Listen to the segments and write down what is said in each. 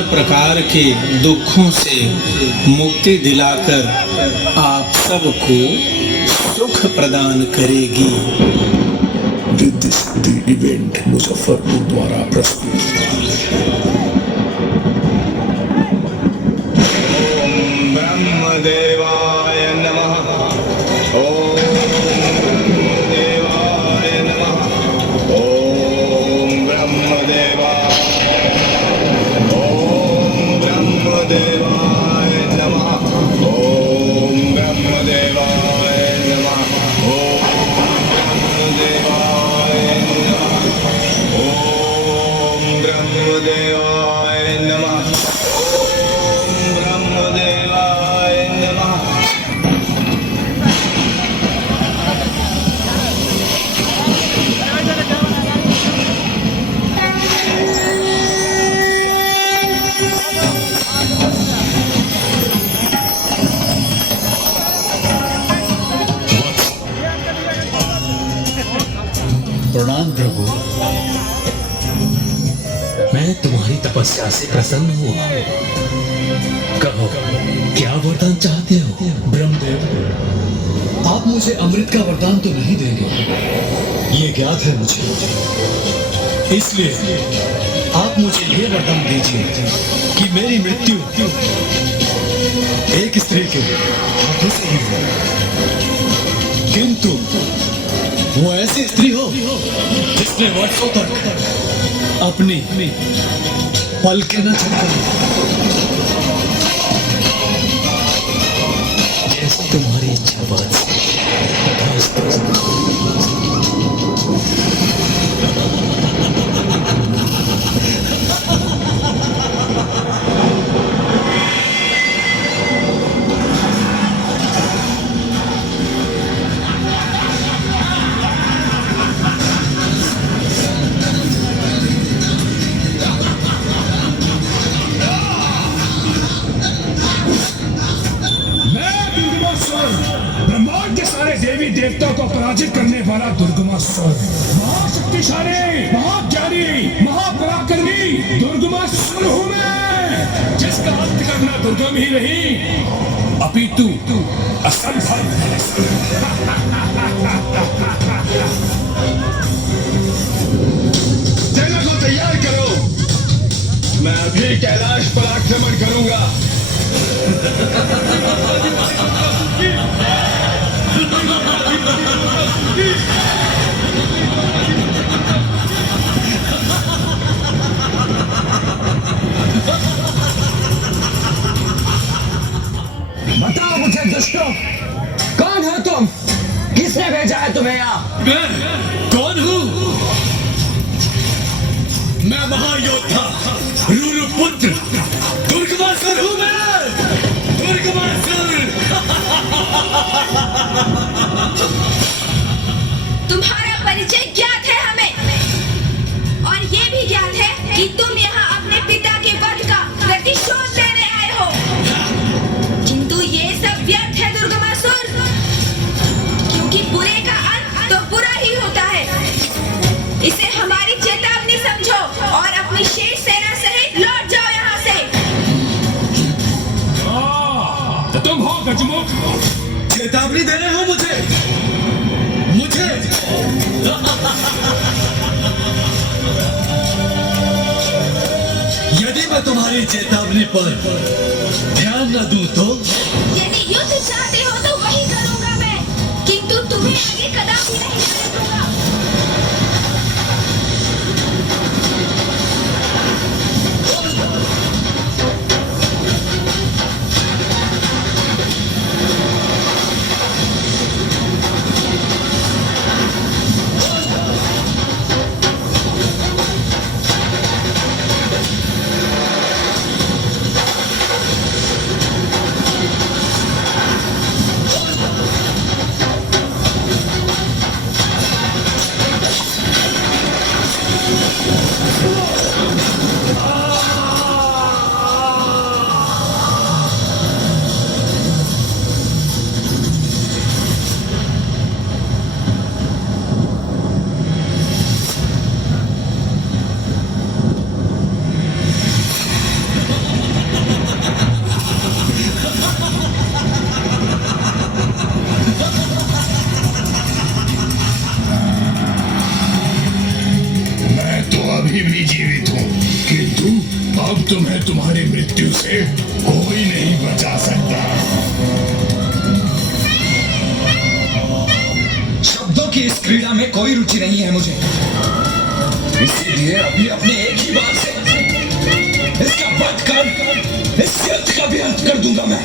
हर प्रकार के दुखों से मुक्ति दिलाकर आप सबको सुख प्रदान करेगी। The event मुजफ्फरपुर द्वारा प्रस्तुत। ओम ब्रह्मदेवाय नमः। ओम ब्रह्मदेवाय नमः। ओम ब्रह्मदेवाय। ओम ब्रह्मदेवाय नमः। ओम ब्रह्मदेवाय नमः। ओम ब्रह्मदेवाय नमः। ओम ब्रह्मदेवाय नमः। प्रणाम प्रभु, मैं तुम्हारी तपस्या से प्रसन्न हुआ। कहो, क्या वरदान चाहते हो? ब्रह्मदेव, आप मुझे अमृत का वरदान तो नहीं देंगे, ये ज्ञात है मुझे। इसलिए आप मुझे ये वरदान दीजिए कि मेरी मृत्यु एक स्त्री के हाथों से ही हो, किंतु वो ऐसी स्त्री हो जिसने वर्षों तक अपनी पलकें न झपकाई। जैसे तुम्हारी इच्छा बात ब्रह्मांड के सारे देवी देवताओं को पराजित करने वाला दुर्गमासुर, महाशक्तिशाली, महाज्ञानी, महापराक्रमी दुर्गमासुर हूँ मैं, जिसका अंत करना दुर्गम ही नहीं अपितु असंभव है। सेना को तैयार करो, मैं अभी कैलाश पर आक्रमण करूंगा। बताओ मुझे दुष्टों, कौन हो तुम? किसने भेजा है तुम्हें यहाँ? मैं कौन हूँ? मैं महायोद्धा रुरु पुत्र दुर्गमासुर हूँ। मैं दुर्गमासुर। तुम्हारा परिचय ज्ञात है हमें, और ये भी ज्ञात है कि तुम यहाँ अपने पिता के वध का प्रतिशोध लेने आए हो, किंतु ये सब व्यर्थ है दुर्गमासुर, क्योंकि बुरे का अंत तो बुरा ही होता है। इसे हमारी चेतावनी समझो और अपनी शेष सेना सहित लौट जाओ यहाँ से। तो तुम हो गजमुख, चेतावनी दे रहे हो मुझे? यदि मैं तुम्हारी चेतावनी पर ध्यान न दूं तो? यदि युद्ध चाहते हो तो वही करूंगा मैं, किंतु तुम्हें आगे कदापि नहीं जाने दूंगा। अब तुम्हें तुम्हारी मृत्यु से कोई नहीं बचा सकता। शब्दों की इस क्रीड़ा में कोई रुचि नहीं है मुझे, इसीलिए अभी अपने एक ही बार से इसका वध कर इस युद्ध का भी अंत कर दूंगा मैं।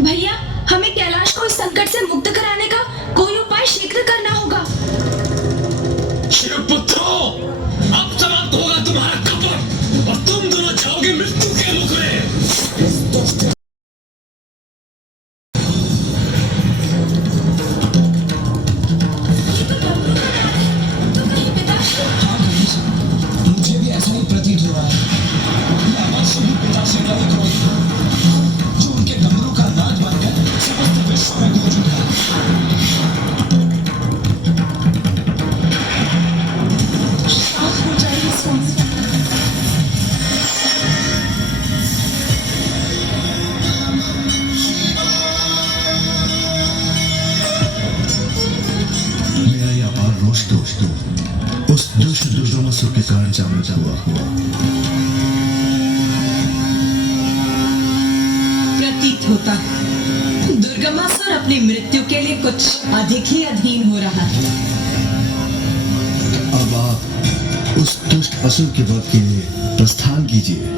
भैया, हमें कैलाश को इस संकट से मुक्त कराने का कोई उपाय शीघ्र करना होगा। शिवपुत्रो, अब समाप्त होगा तुम्हारा कपट और तुम दोनों जाओगे मृत्यु के मुख में। मुझे भी ऐसा ही प्रतीत हो रहा है। यह आवाज सभी पिता से का ही क्रोध है, जो उनके डमरू का नाद बनकर समस्त विश्व में गूंज उठा। शांत हो जाइए स्वामी। मेरा यह अपार रोष दोस्तों उस दुष्ट दुर्गमासुर के कारण जागृत हुआ। प्रतीत होता है दुर्गमासुर अपनी मृत्यु के लिए कुछ अधिक ही अधीन हो रहा है। अब आप उस दुष्ट असुर के वध के लिए प्रस्थान कीजिए।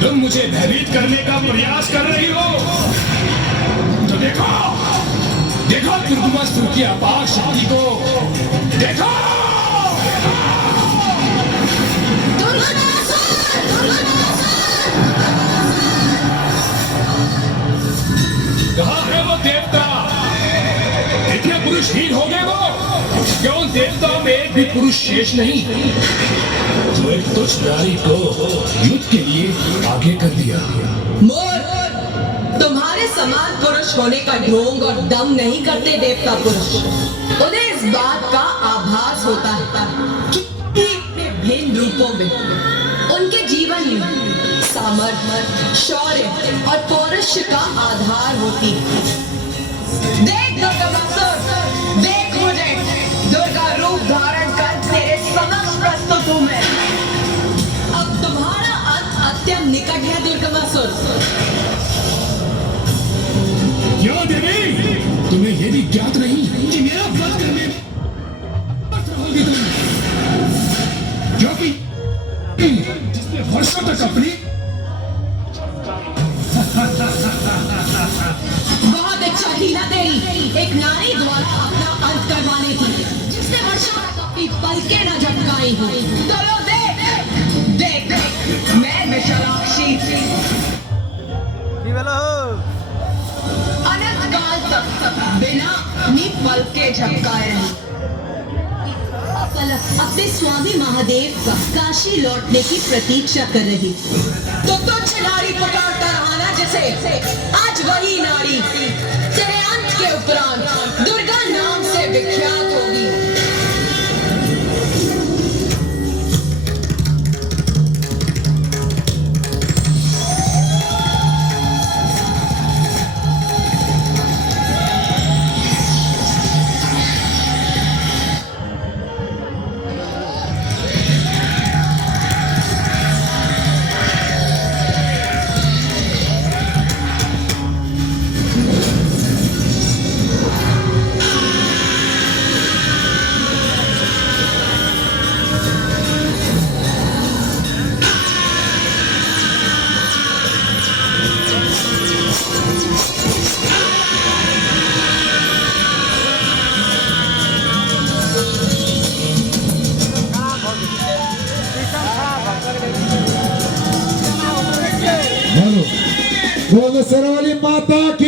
तुम मुझे भयभीत करने का प्रयास कर रही हो, तो देखो देखो दुर्गमासुर की अपार शक्ति को देखो। कहाँ है वो देवता? इतने पुरुषहीन हो गए वो? क्यों देवताओं में एक भी पुरुष शेष नहीं जो एक तुच्छ नारी को युद्ध के लिए आगे कर दिया? मोर, तुम्हारे समान पुरुष होने का ढोंग और दम नहीं करते देवता पुरुष। उन्हें इस बात का आभास होता है कि अपने भिन्न रूपों में उनके जीवन में सामर्थ्य, शौर्य और पौरुष का आधार होती है। देख दुर्गमासुर, देख मुझे दुर्गा रूप धारण कर तेरे समक्ष प्रस्तुत हूं मैं। अब तुम्हारा अंत अत्यंत निकट है दुर्गमासुर। क्यों देवी, तुम्हें ये भी ज्ञात नहीं कि मेरा वध करने में समर्थ रहोगी तुम? क्योंकि जिसने वर्षों तक अपनी पलके न झपकाई हूँ। तो लो देख देख देख, मैं विशालाक्षी अनंत काल तक बिना नी पलके झपकाए रही। पलक अपने स्वामी महादेव का काशी लौटने की प्रतीक्षा कर रही। तो तुझ नारी पुकारता रहा ना जैसे, आज वही नारी तेरे अंत के उपरांत दुर्गा नाम से विख्यात होगी। बोलो सरवाली माता की